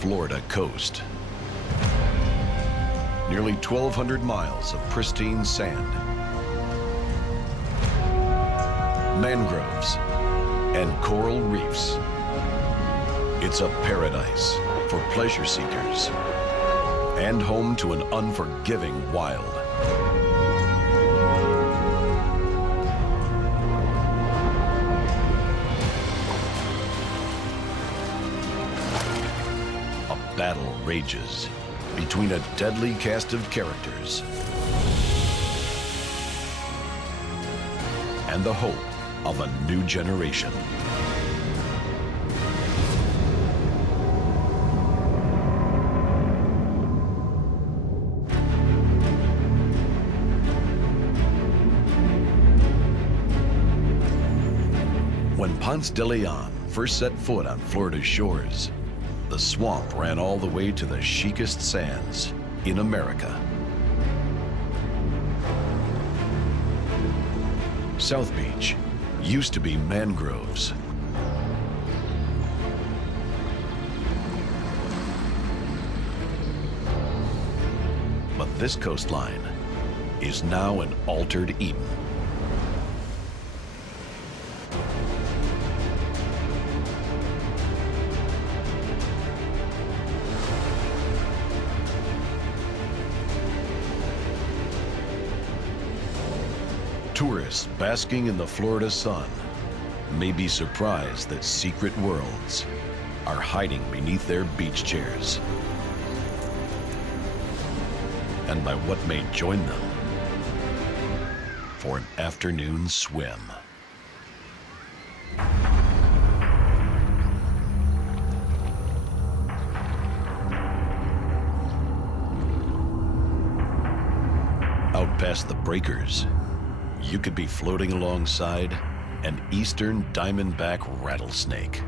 Florida coast. Nearly 1,200 miles of pristine sand, mangroves, and coral reefs. It's a paradise for pleasure seekers and home to an unforgiving wild. A battle rages between a deadly cast of characters and the hope of a new generation. When Ponce de Leon first set foot on Florida's shores, the swamp ran all the way to the chicest sands in America. South Beach used to be mangroves. But this coastline is now an altered Eden. Tourists basking in the Florida sun may be surprised that secret worlds are hiding beneath their beach chairs, and by what may join them for an afternoon swim. Out past the breakers, you could be floating alongside an eastern diamondback rattlesnake.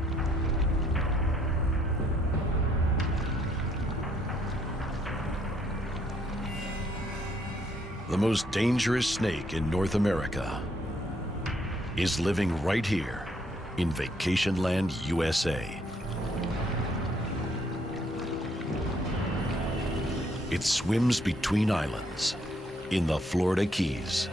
The most dangerous snake in North America is living right here in Vacation Land, USA. It swims between islands in the Florida Keys.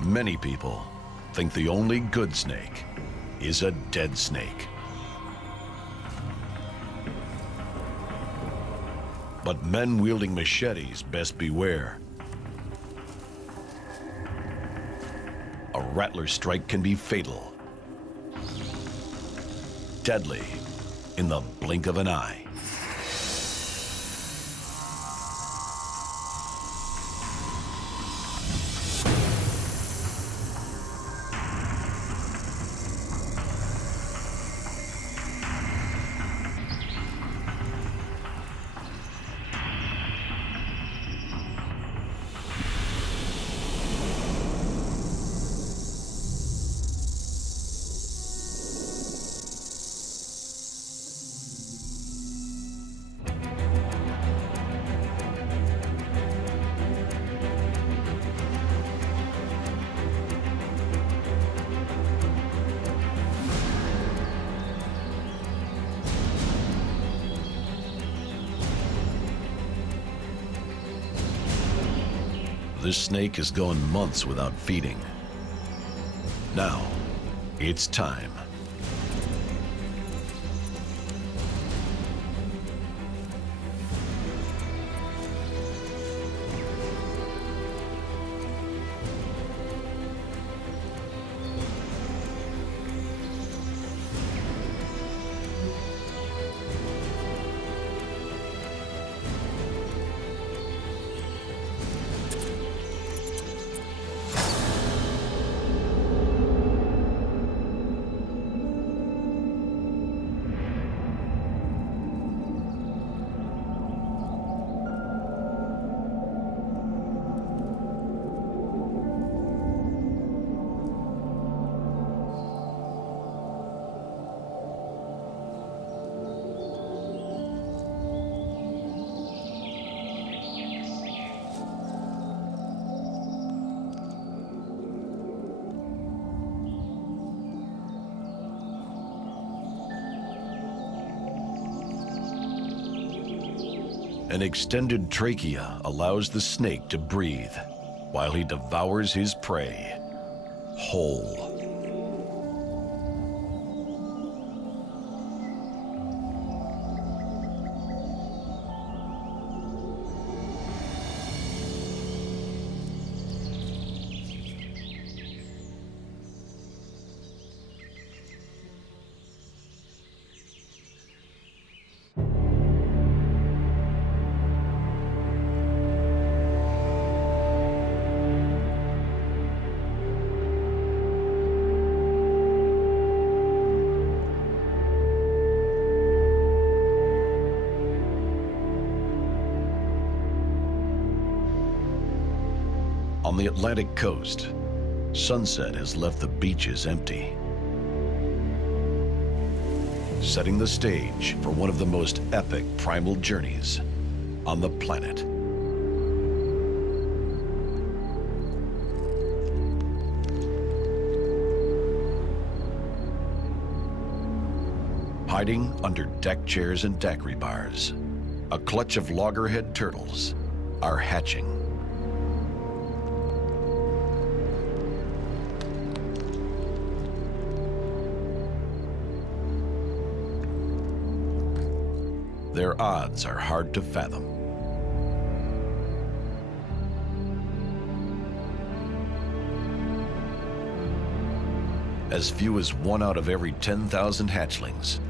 Many people think the only good snake is a dead snake. But men wielding machetes best beware. A rattler strike can be fatal, deadly in the blink of an eye. This snake has gone months without feeding. Now, it's time. An extended trachea allows the snake to breathe while he devours his prey whole. On the Atlantic coast, sunset has left the beaches empty, setting the stage for one of the most epic primal journeys on the planet. Hiding under deck chairs and daiquiri bars, a clutch of loggerhead turtles are hatching. Their odds are hard to fathom. As few as 1 out of every 10,000 hatchlings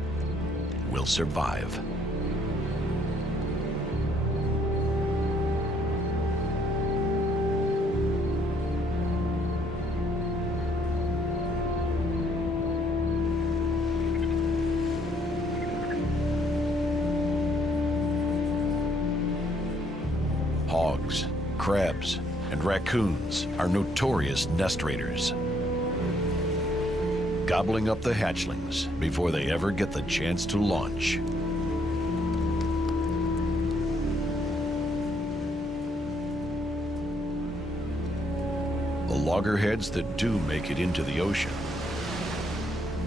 will survive. Hogs, crabs, and raccoons are notorious nest raiders, gobbling up the hatchlings before they ever get the chance to launch. The loggerheads that do make it into the ocean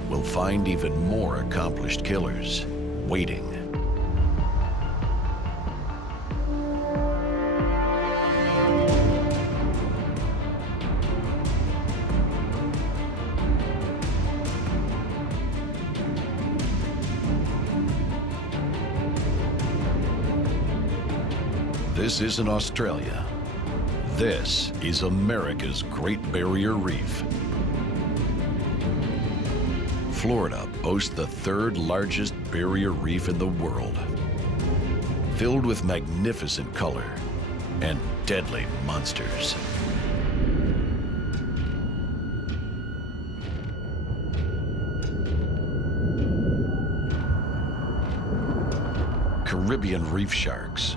will find even more accomplished killers waiting. This isn't Australia. This is America's Great Barrier Reef. Florida boasts the 3rd largest barrier reef in the world, filled with magnificent color and deadly monsters. Caribbean reef sharks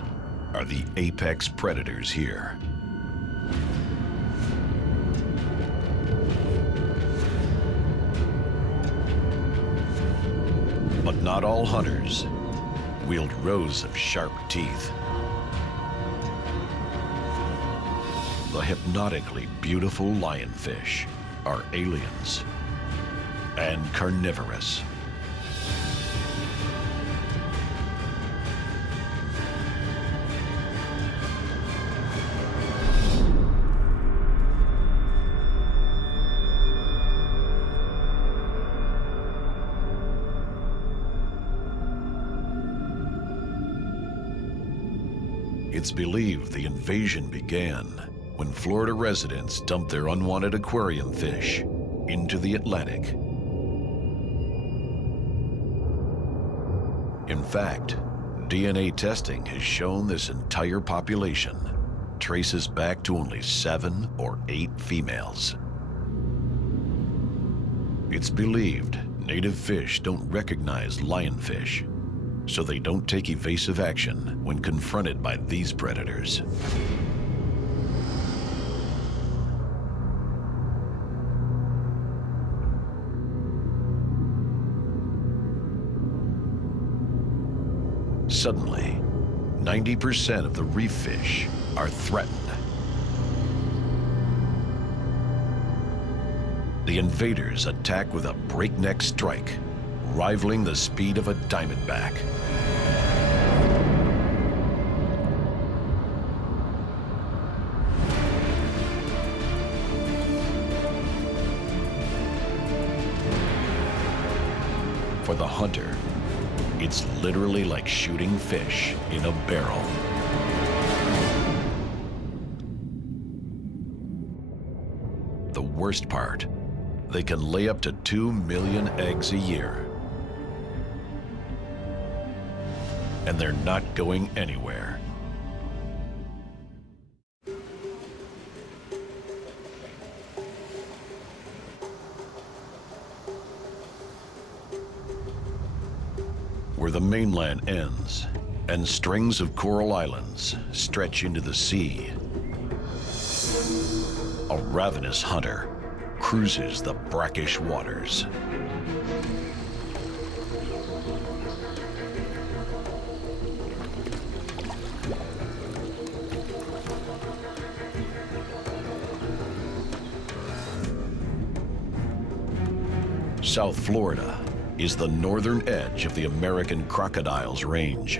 are the apex predators here. But not all hunters wield rows of sharp teeth. The hypnotically beautiful lionfish are aliens and carnivorous. It's believed the invasion began when Florida residents dumped their unwanted aquarium fish into the Atlantic. In fact, DNA testing has shown this entire population traces back to only 7 or 8 females. It's believed native fish don't recognize lionfish, so they don't take evasive action when confronted by these predators. Suddenly, 90% of the reef fish are threatened. The invaders attack with a breakneck strike, rivaling the speed of a diamondback. for the hunter, it's literally like shooting fish in a barrel. The worst part, they can lay up to 2 million eggs a year. And they're not going anywhere. Where the mainland ends and strings of coral islands stretch into the sea, a ravenous hunter cruises the brackish waters. South Florida is the northern edge of the American Crocodiles range.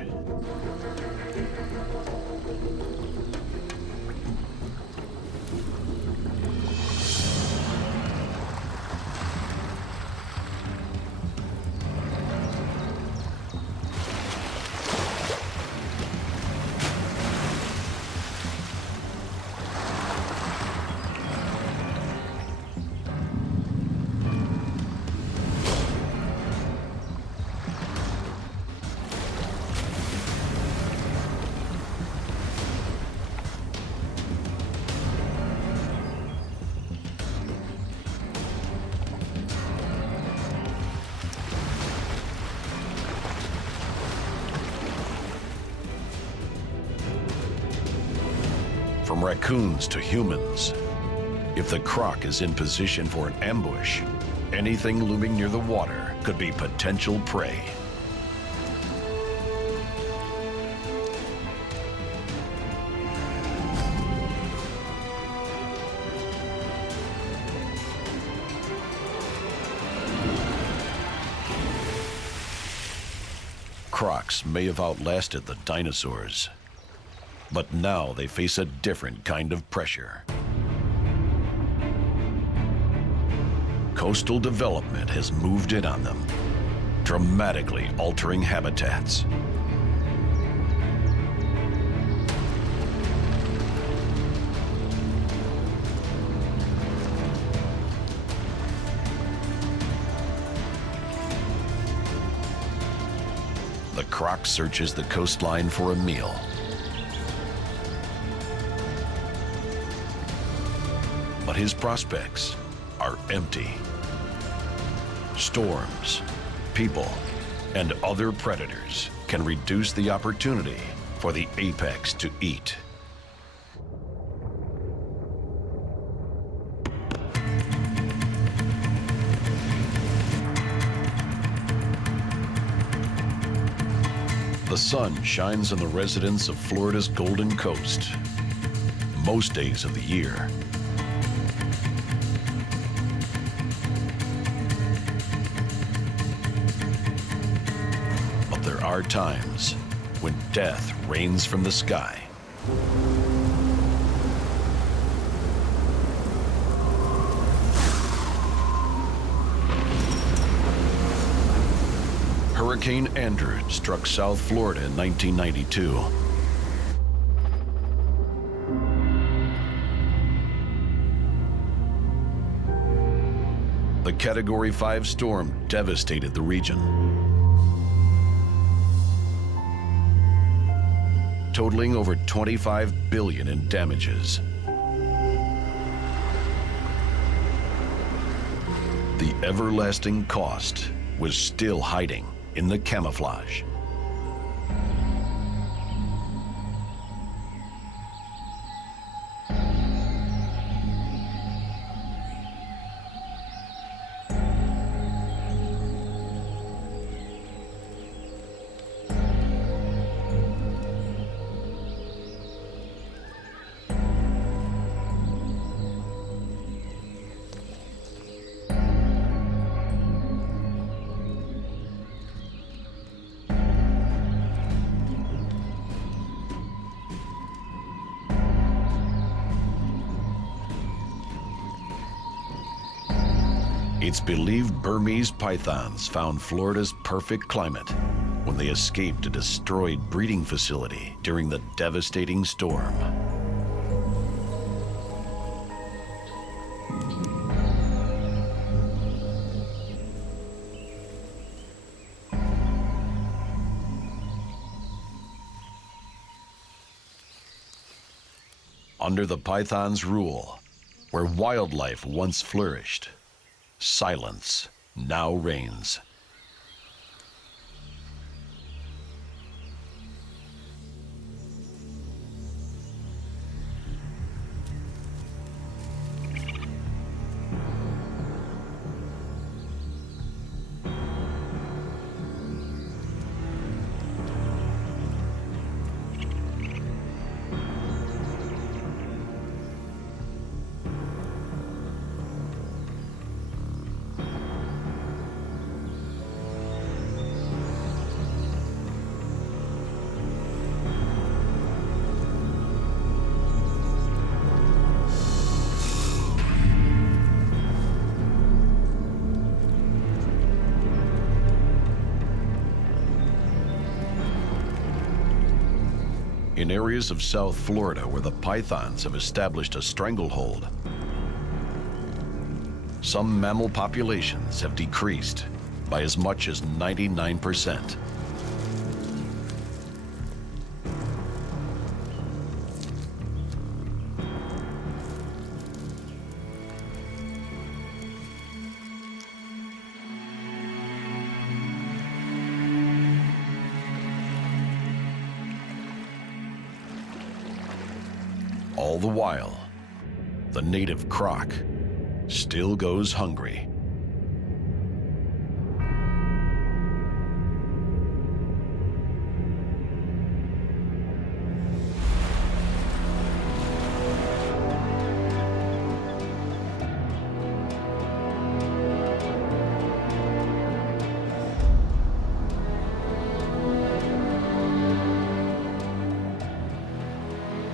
From raccoons to humans, if the croc is in position for an ambush, anything looming near the water could be potential prey. Crocs may have outlasted the dinosaurs, but now they face a different kind of pressure. Coastal development has moved in on them, dramatically altering habitats. The croc searches the coastline for a meal. But his prospects are empty. Storms, people, and other predators can reduce the opportunity for the apex to eat. The sun shines on the residents of Florida's Golden Coast most days of the year. But there are times when death rains from the sky. Hurricane Andrew struck South Florida in 1992. The Category 5 storm devastated the region, totaling over $25 billion in damages. The everlasting cost was still hiding in the camouflage. It's believed Burmese pythons found Florida's perfect climate when they escaped a destroyed breeding facility during the devastating storm. Under the python's rule, where wildlife once flourished, silence now reigns. In areas of South Florida where the pythons have established a stranglehold, some mammal populations have decreased by as much as 99%. All the while, the native croc still goes hungry.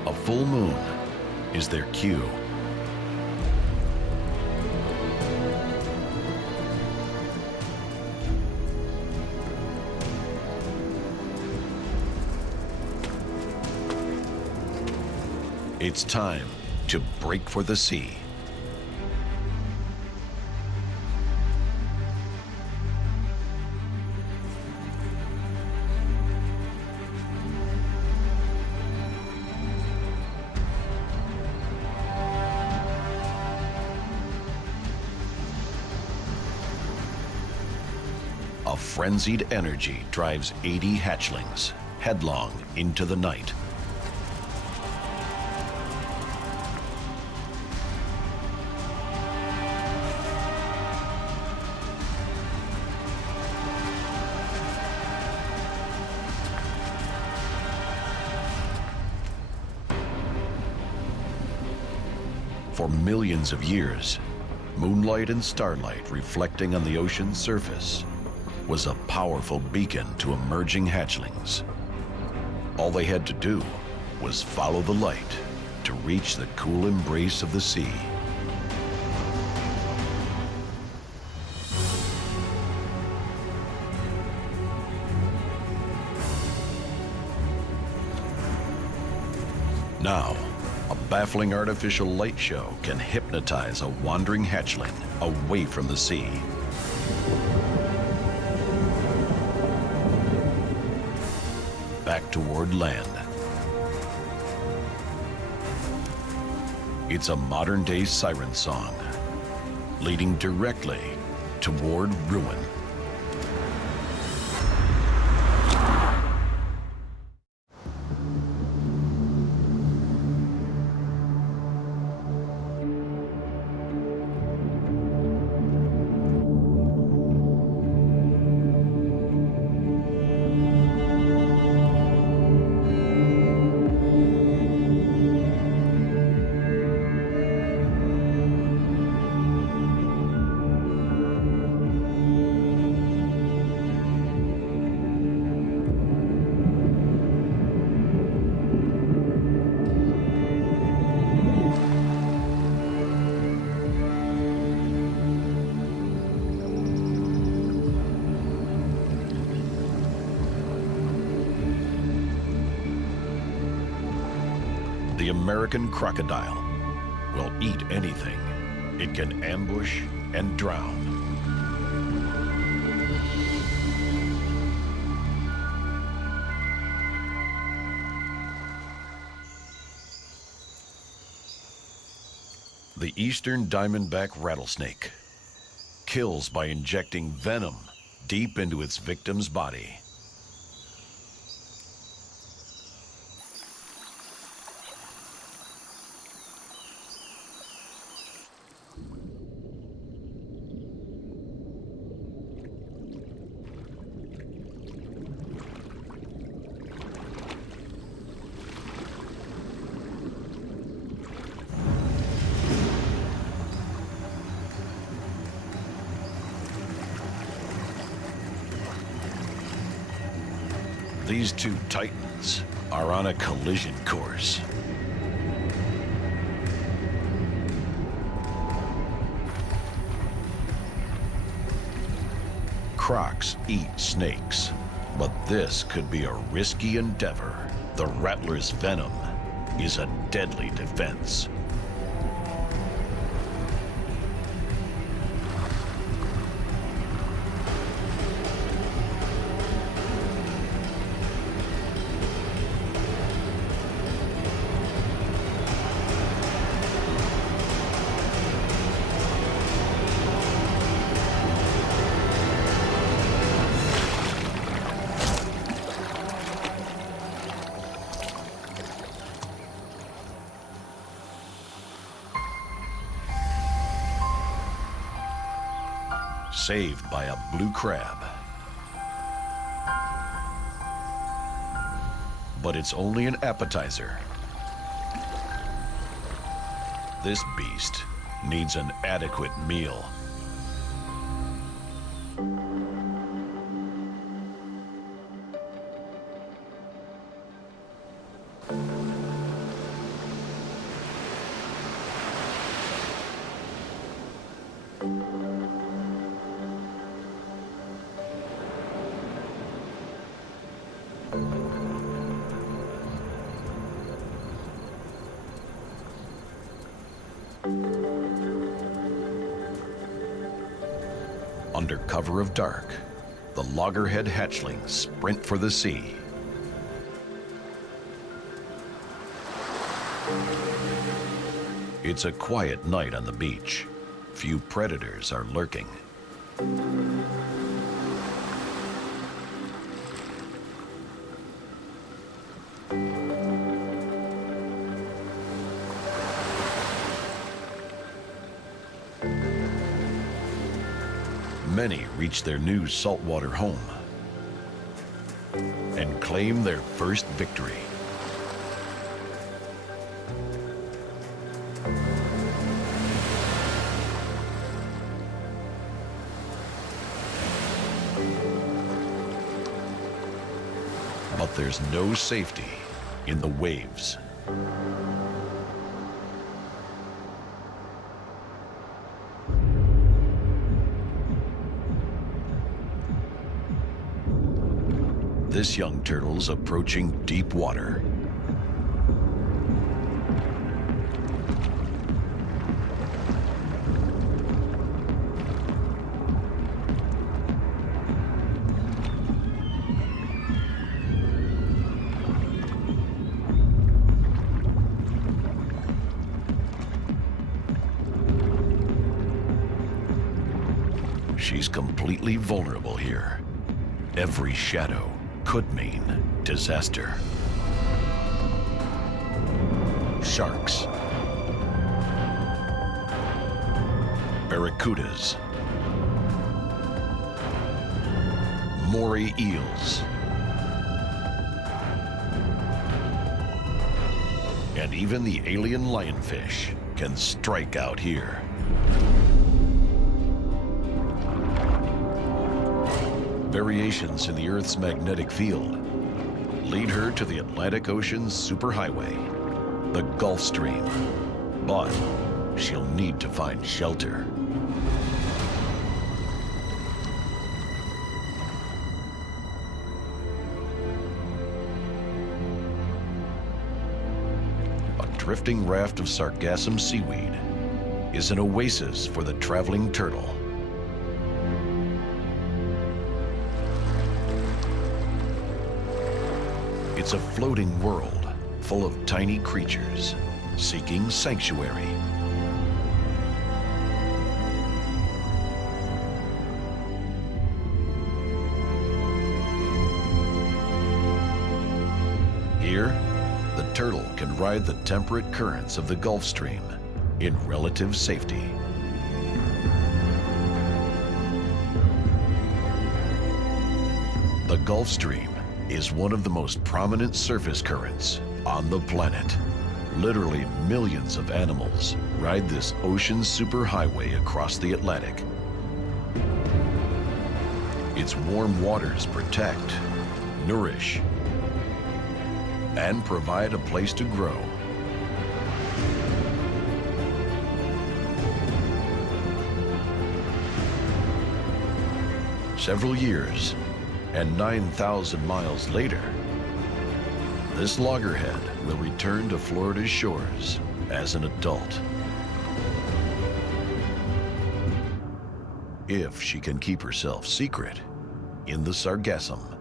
A full moon is their cue. It's time to break for the sea. A frenzied energy drives 80 hatchlings headlong into the night. For millions of years, moonlight and starlight reflecting on the ocean's surface was a powerful beacon to emerging hatchlings. All they had to do was follow the light to reach the cool embrace of the sea. Now, a baffling artificial light show can hypnotize a wandering hatchling away from the sea. Back toward land. It's a modern-day siren song, leading directly toward ruin. American crocodile will eat anything it can ambush and drown. The eastern diamondback rattlesnake kills by injecting venom deep into its victim's body. These two titans are on a collision course. Crocs eat snakes, but this could be a risky endeavor. The rattler's venom is a deadly defense. Saved by a blue crab. But it's only an appetizer. This beast needs an adequate meal. Under cover of dark, the loggerhead hatchlings sprint for the sea. It's a quiet night on the beach. Few predators are lurking. Many reach their new saltwater home and claim their first victory. But there's no safety in the waves. This young turtle's approaching deep water. She's completely vulnerable here. Every shadow could mean disaster. Sharks, barracudas, moray eels, and even the alien lionfish can strike out here. Variations in the Earth's magnetic field lead her to the Atlantic Ocean's superhighway, the Gulf Stream. But she'll need to find shelter. A drifting raft of sargassum seaweed is an oasis for the traveling turtle. It's a floating world full of tiny creatures seeking sanctuary. Here, the turtle can ride the temperate currents of the Gulf Stream in relative safety. The Gulf Stream is one of the most prominent surface currents on the planet. Literally millions of animals ride this ocean superhighway across the Atlantic. Its warm waters protect, nourish, and provide a place to grow. Several years and 9,000 miles later, this loggerhead will return to Florida's shores as an adult. If she can keep herself secret in the sargassum.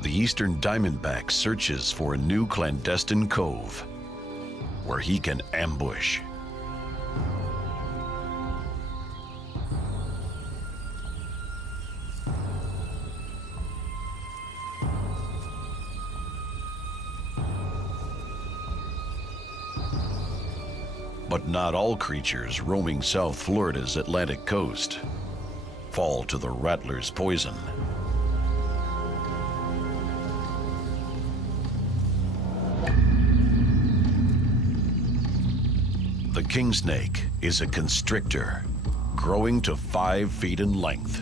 The eastern diamondback searches for a new clandestine cove where he can ambush. But not all creatures roaming South Florida's Atlantic coast fall to the rattler's poison. The king snake is a constrictor, growing to 5 feet in length.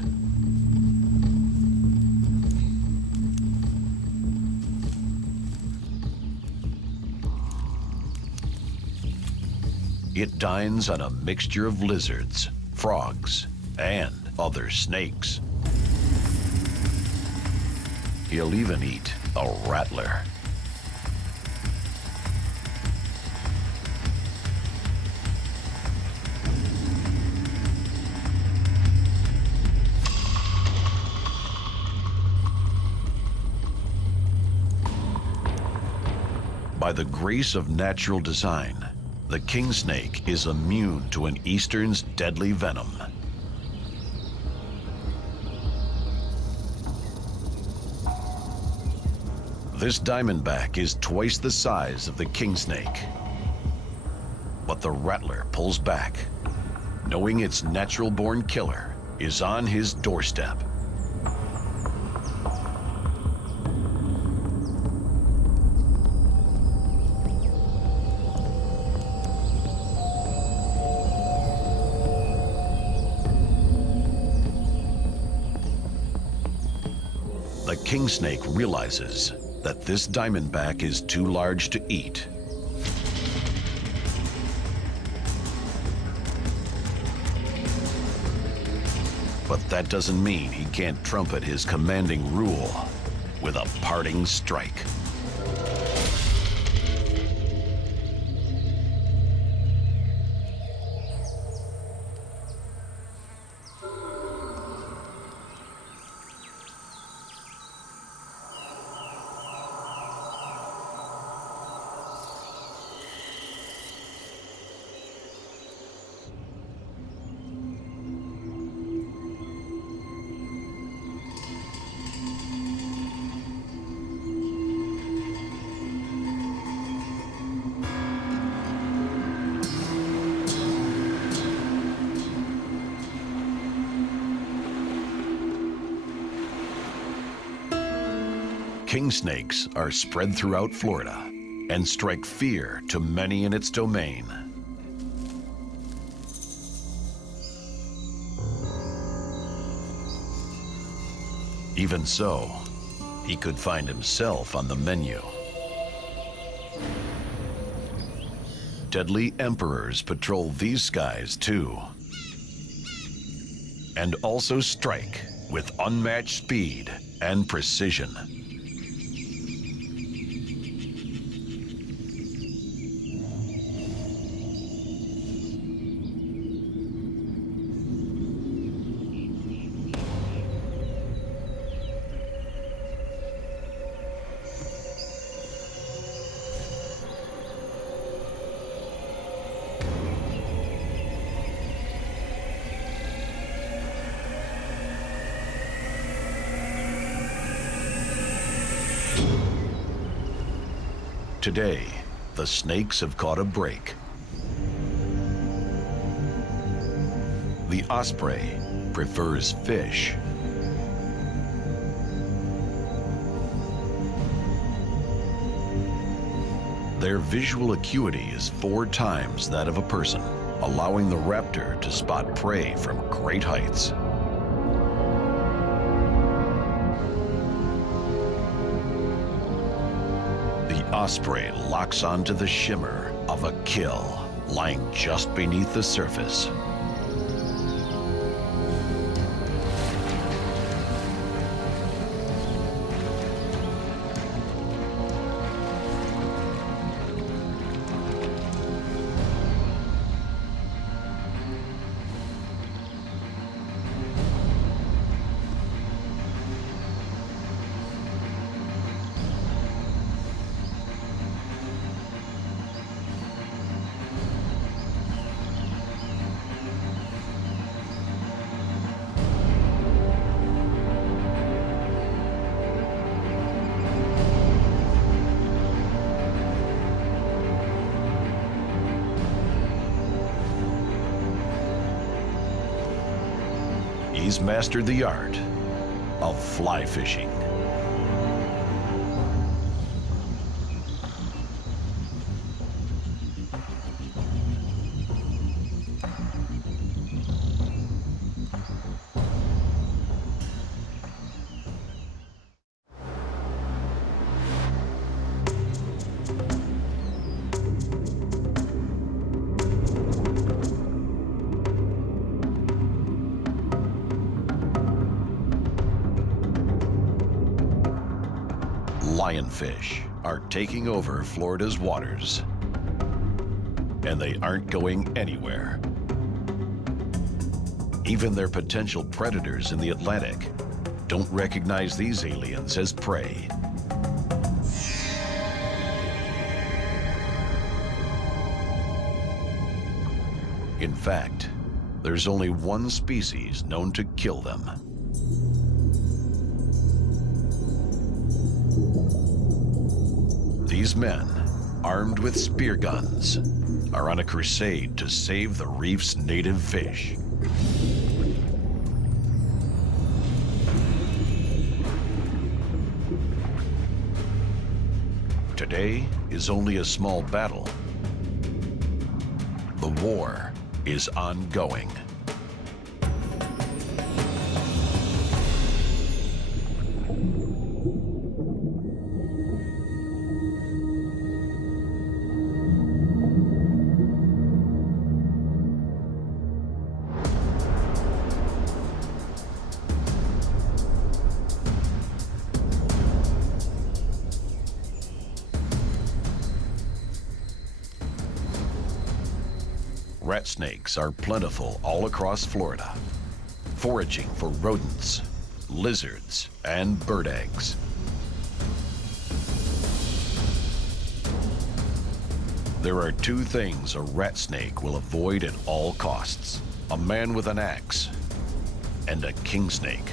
It dines on a mixture of lizards, frogs, and other snakes. He'll even eat a rattler. By the grace of natural design, the king snake is immune to an eastern's deadly venom. This diamondback is twice the size of the king snake. But the rattler pulls back, knowing its natural-born killer is on his doorstep. The king snake realizes that this diamondback is too large to eat. But that doesn't mean he can't trumpet his commanding rule with a parting strike. King snakes are spread throughout Florida and strike fear to many in its domain. Even so, he could find himself on the menu. Deadly emperors patrol these skies too, and also strike with unmatched speed and precision. Today, the snakes have caught a break. The osprey prefers fish. Their visual acuity is 4 times that of a person, allowing the raptor to spot prey from great heights. The osprey locks onto the shimmer of a kill lying just beneath the surface. He's mastered the art of fly fishing. Lionfish are taking over Florida's waters, and they aren't going anywhere. Even their potential predators in the Atlantic don't recognize these aliens as prey. In fact, there's only one species known to kill them. These men, armed with spear guns, are on a crusade to save the reef's native fish. Today is only a small battle. The war is ongoing. Rat snakes are plentiful all across Florida, foraging for rodents, lizards, and bird eggs. There are 2 things a rat snake will avoid at all costs: a man with an axe and a king snake.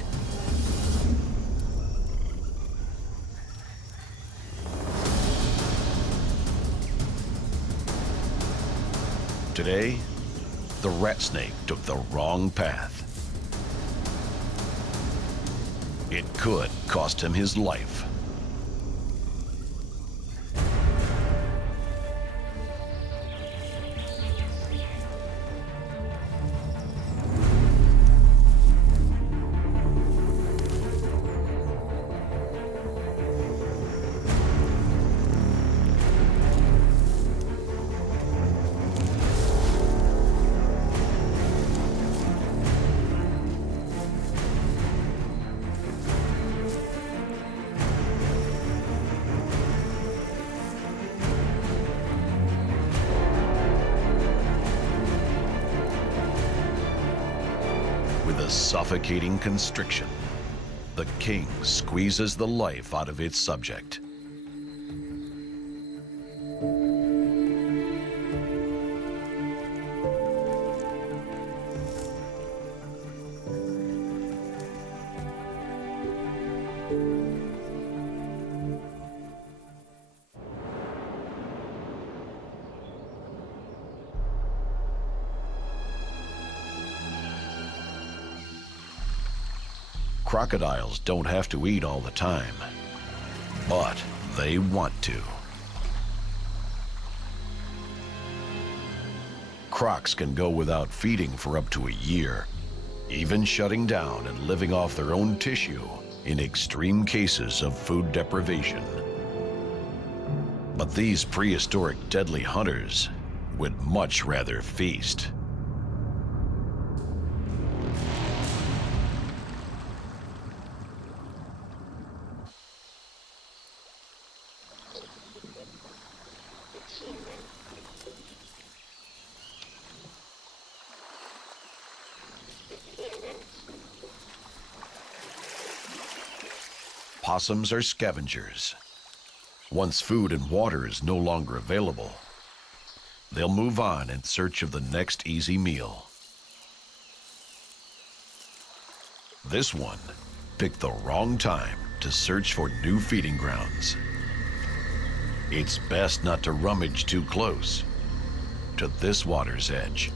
Today, the rat snake took the wrong path. It could cost him his life. suffocating constriction, the king squeezes the life out of its subject. Crocodiles don't have to eat all the time, but they want to. Crocs can go without feeding for up to a year, even shutting down and living off their own tissue in extreme cases of food deprivation. But these prehistoric deadly hunters would much rather feast. Possums are scavengers. Once food and water is no longer available, they'll move on in search of the next easy meal. This one picked the wrong time to search for new feeding grounds. It's best not to rummage too close to this water's edge.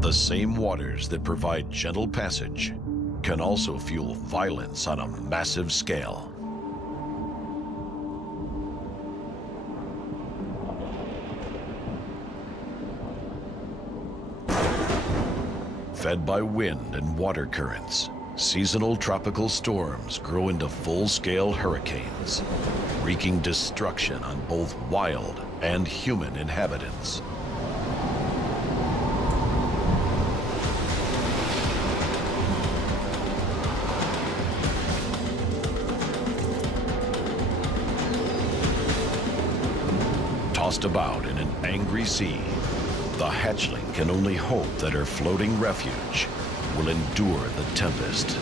The same waters that provide gentle passage can also fuel violence on a massive scale. Fed by wind and water currents, seasonal tropical storms grow into full-scale hurricanes, wreaking destruction on both wild and human inhabitants. Tossed about in an angry sea, the hatchling can only hope that her floating refuge will endure the tempest.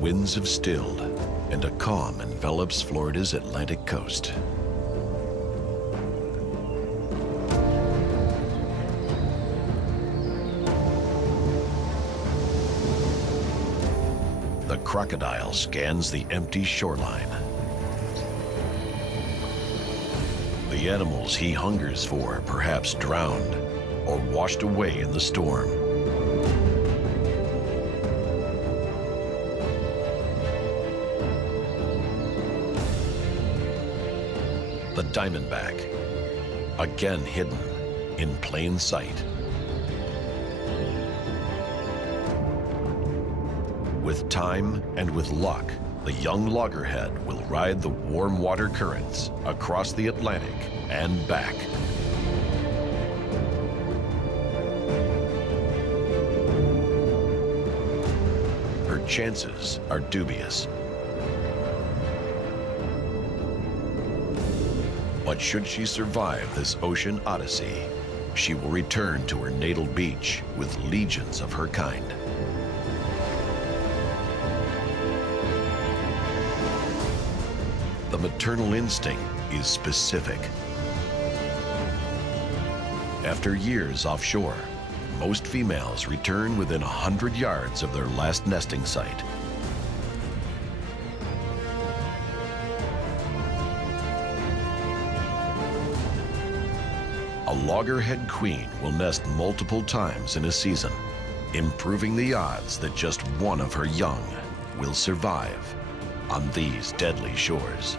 winds have stilled, and a calm envelops Florida's Atlantic coast. The crocodile scans the empty shoreline. The animals he hungers for perhaps drowned or washed away in the storm. The diamondback, again hidden in plain sight. With time and with luck, the young loggerhead will ride the warm water currents across the Atlantic and back. Her chances are dubious. But should she survive this ocean odyssey, she will return to her natal beach with legions of her kind. The maternal instinct is specific. After years offshore, most females return within 100 yards of their last nesting site. A loggerhead queen will nest multiple times in a season, improving the odds that just one of her young will survive on these deadly shores.